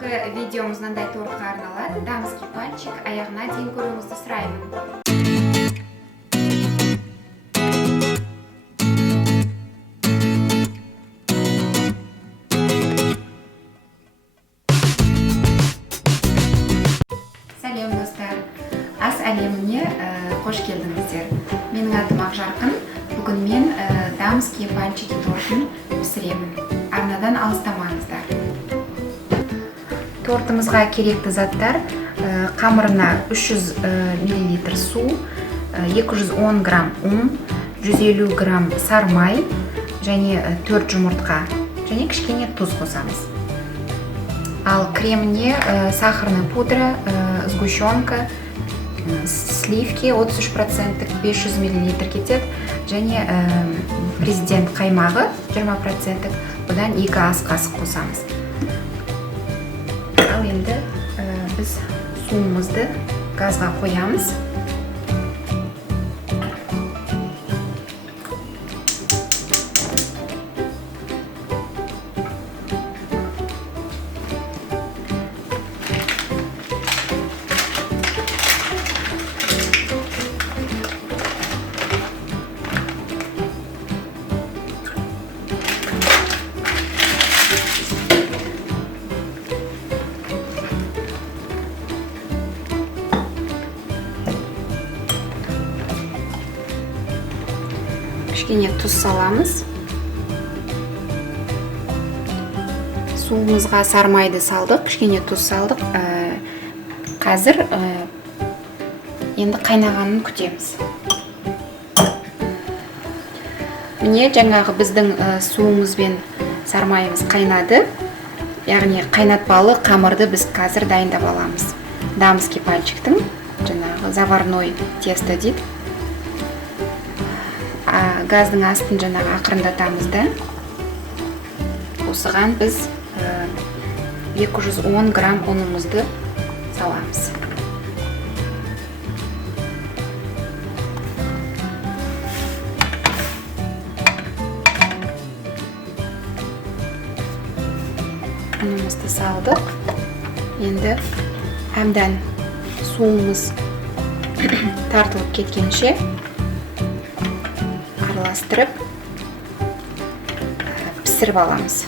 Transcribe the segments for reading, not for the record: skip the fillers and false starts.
Бүгінгі видеомыз мынандай тортқа арналады. Дамский пальчик, аяғына дейін көруіңізді сұраймын. Сәлем достар, ас әлеміне қош келдіңіздер. Менің атым Ақжарқын. Бүгін мен дамский пальчики тортын пісіремін. Арнадан алыстамаңыздар. Тортымызға керекті заттар: қамырына 300 мл су, 210 грамм ұн, 150 грамм сары май және 4 жұмыртқа және кішкене тұз қосамыз. Ал креміне сахарная пудра, сгущенка, сливки 33%, 500 мл кетеді және президент қаймағы 20%, бұдан 2 ас қасық қосамыз. Ал енді біз суымызды газға қоямыз. Кішкене тұз саламыз. Суымызға сары майды салдық, кішкене тұз салдық. Қазір енді қайнағанын күтеміз. Міне жаңағы біздің суымыз бен сары майымыз қайнады. Яғни қайнатпалы қамырды біз қазір дайындап аламыз. Дамский пальчиктің жаңағы заварной тесто дейді. Газдың астын жаңағы ақырындатамыз да. Осыған біз 210 грамм ұнымызды саламыз. Ұнымызды салдық. Енді әбден суымыз тартылып кеткенше араластырып пісіріп аламыз.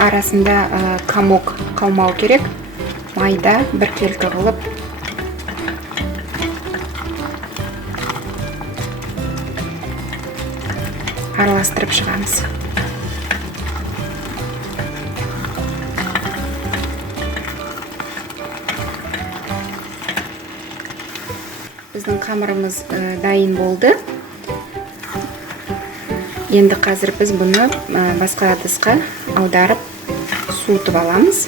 Арасында комок қалмау керек. Майда біркелкі қылып араластырып шығамыз. Біздің қамырымыз дайын болды. Енді қазір біз бұны басқа ыдысқа аударып суытып аламыз.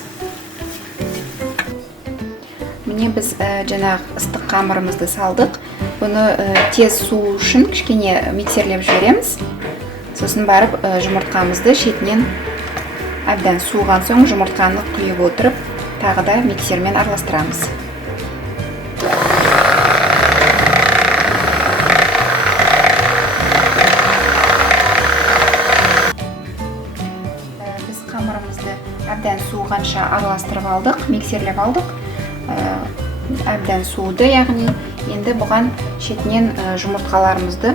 Міне біз жаңағы ыстық қамырымызды салдық. Бұны тез суу үшін кішкене миксерлеп жібереміз. Сосын барып жұмыртқамызды шетінен әбден суыған соң жұмыртқаны құйып отырып, тағы да миксермен араластырамыз. Біз қамырымызды әбден суығанша араластырып алдық, миксерлеп алдық. Әбден суыды, яғни енді бұған шетінен жұмыртқаларымызды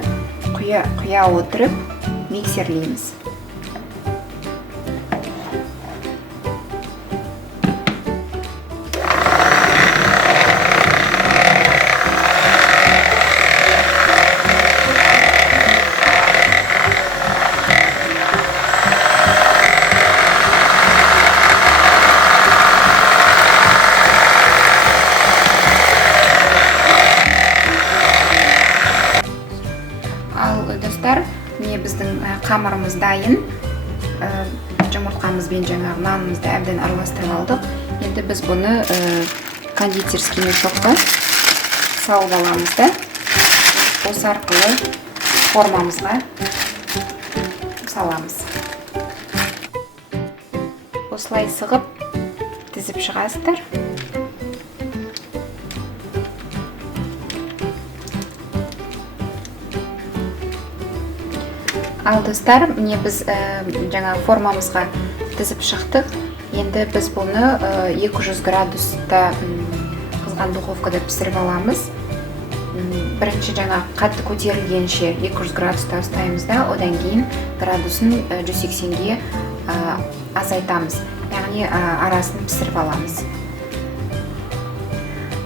құя отырып миксерлейміз. Достар, міне біздің қамырымыз дайын. Жұмыртқамыз бен жаңағы нанымызды әбден араластырып алдық. Енді біз бұны кондитерский мешокқа салып аламыз да. Осы арқылы формамызға саламыз. Осылай сығып тізіп тізіп шығасыздар. Ал достар, міне біз жаңа формамызға тізіп шықтық. Енді біз бұны 200 градуста қызған духовкада пісіріп аламыз. Бірінші жаңа қатты көтерілгенше 200 градуста ұстаймыз да, одан кейін градусын 180-ге азайтамыз. Яғни арасын пісіріп аламыз.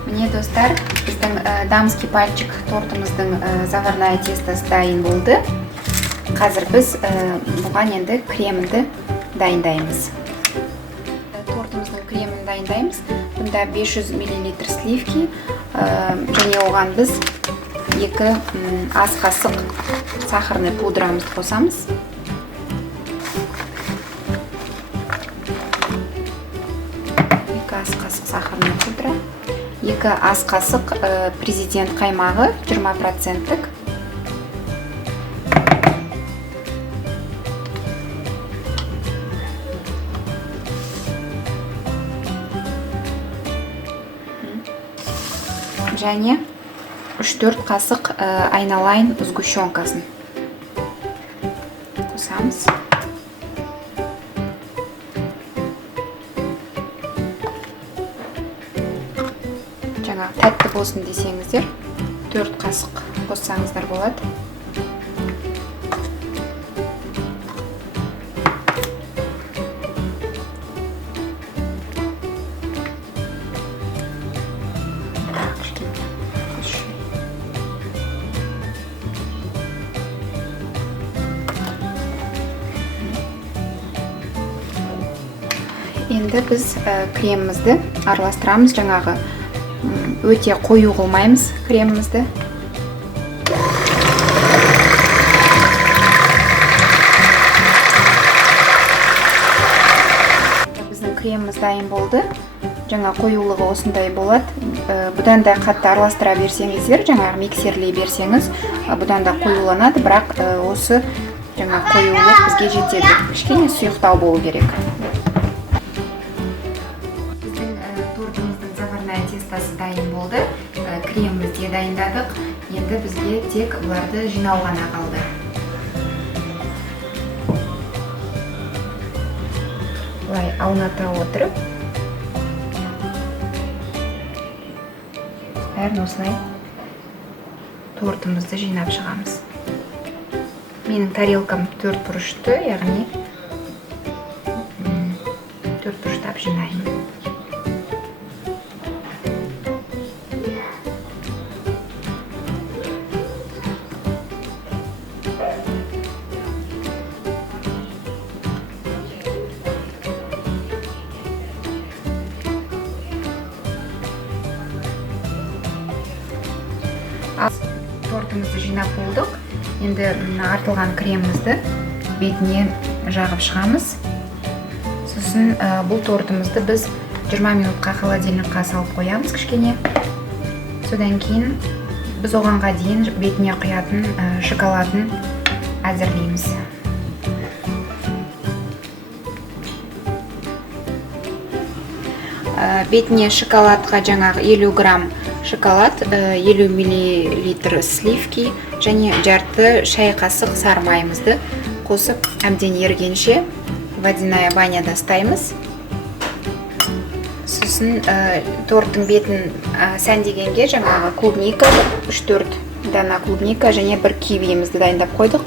Міне достар, біздің дамский пальчик тортымыздың заварная тестосы дайын болды. Қазір біз бұған енді кремінді дайындаймыз. Тортымыздың кремін дайындаймыз. Бұнда 500 мл сливки, және оған біз 2 ас қасық сахарный пудрамызды қосамыз. Ас қасық сахарный пудра, 2 ас қасық президент қаймағы 20%. Және 3-4 қасық айналайын сгущенкасын қосамыз. Жаңа тәтті болсын десеңіздер, 4 қасық қоссаңыздар болады. Енді біз кремімізді араластырамыз. Жаңағы өте қою қылмаймыз кремімізді. Біздің креміміз дайын болды. Жаңа қоюлығы осындай болады. Бұдан да қатты араластыра берсеңіздер, жаңағы миксерлей берсеңіз, бұдан да қоюланады, бірақ осы жаңа қоюлық бізге жетеді. Кішкене сұйықтау болу керек. Тестасы дайын болды. Кремімізді дайындадық. Енді бізге тек бұларды жинау ғана қалды. Бұлай ауната отырып, бәрін осылай тортымызды жинап шығамыз. Менің тарелкам 4 бұрышты, яғни 4 бұрыштап жинаймын. Тортымызды жинап болдық. Енді артылған кремімізді бетіне жағып шығамыз. Сосын бұл тортымызды біз 20 минутқа холодильникқа салып қоямыз кішкене. Содан кейін біз оғанға дейін бетіне құятын шоколадын әзірлейміз. Бетіне шоколадқа жаңағы 50 грамм шоколад, 50 мл сливки және жарты шай қасық сары майымызды қосып әбден ерігенше водяная баняда ұстаймыз. Сосын торттың бетін сәндегенге жаңағы клубника, 3-4 дана клубника және 1 кивиімізді дайындап қойдық.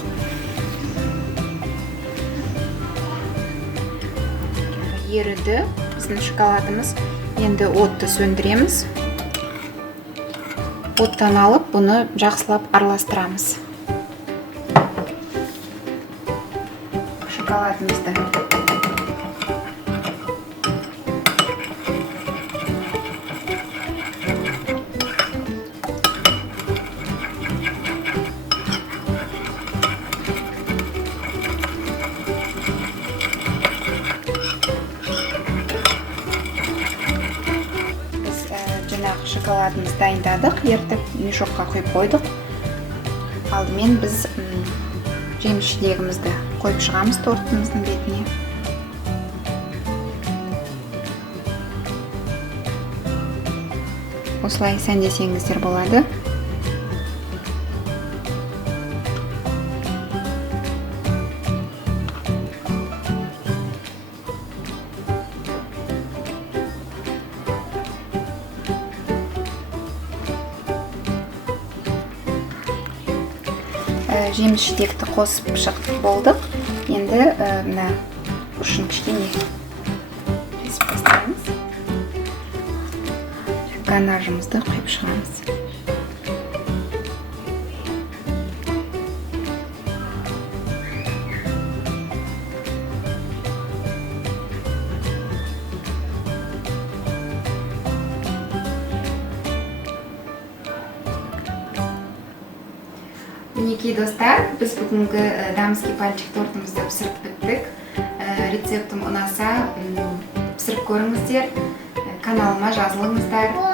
Еріді біздің шоколадымыз. Енді отты сөндіреміз. Оттан алып, бұны жақсылап араластырамыз. Шоколадымызды шоколадымызды дайындадық, ертіп мешокқа құйып қойдық. Алдымен біз жеміс-жидегімізді қойып шығамыз торттымыздың бетіне. осылай сәндесеңіздер болады. Жеміс жидекті қосып шықтық болдық. Енді мына ұшын кішкене кесіп тастаймыз. Ганажымызды құйып шығамыз. Мінекей достар, біз бүгінгі дамский пальчик тортымызды пісіріп біттік. Рецептім ұнаса, пісіріп көріңіздер, каналыма жазылыңыздар.